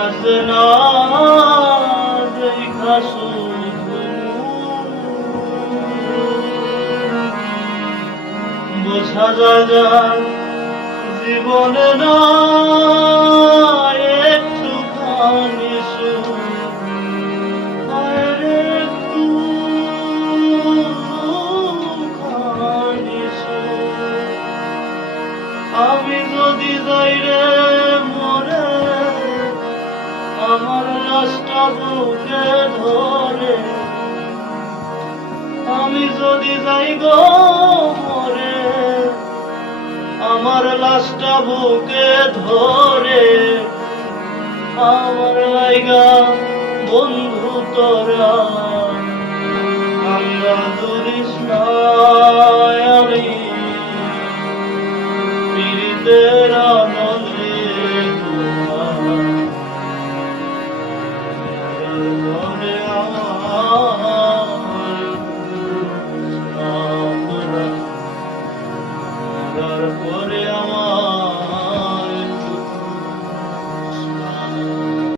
আছে না দেখা শুধু বোঝা যায় জীবনে না একটুখানি সুখ আমি যদি যাই রে মরে আমার লাশটা বুকে ধরে আমি যদি যাই গো মরে আমার লাশটা বুকে ধরে আমার লাইগা বন্ধু তোরা আমরা দুরিস না